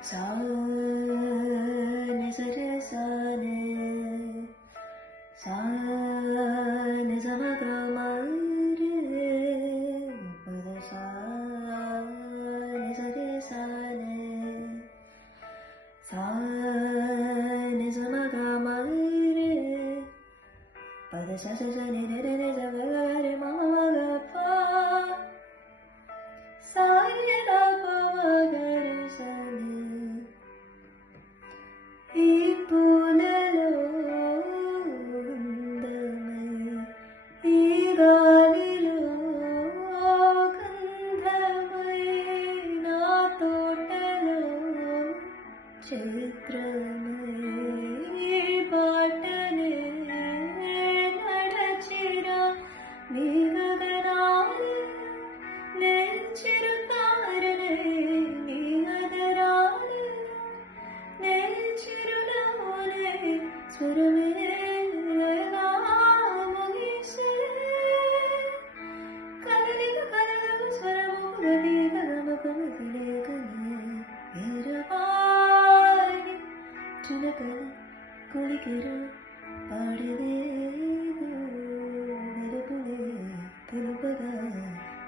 sa ni sa re sa ni sa ni sa ma ga ma re pa da sa ni sa re sa ni sa ni sa ma ga ma re pa da sa sa ni re re re sa ga ga re ma ma ga pa sa re ga pa ma ga re sa ni ఈ పూలలో అందమై ఈ గాలిలో గంధమై నా తోటలో చైత్రమై ఈ బాటనే నడచిన నీ గగనాలు నే చిరుతారనే నీ అదరాలు నే చిరునవ్వులే స్వరమేగా ముగిసే కదలిక కదలకు స్వరము గదిగ గమకమదిలేకనే వీరవాణి చిలకల కొలికెరు పాడదేదో వెలుగులే తెలుపగా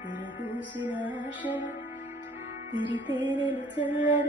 విరగూసిన ఆశ తిరితేనెలు చల్లగా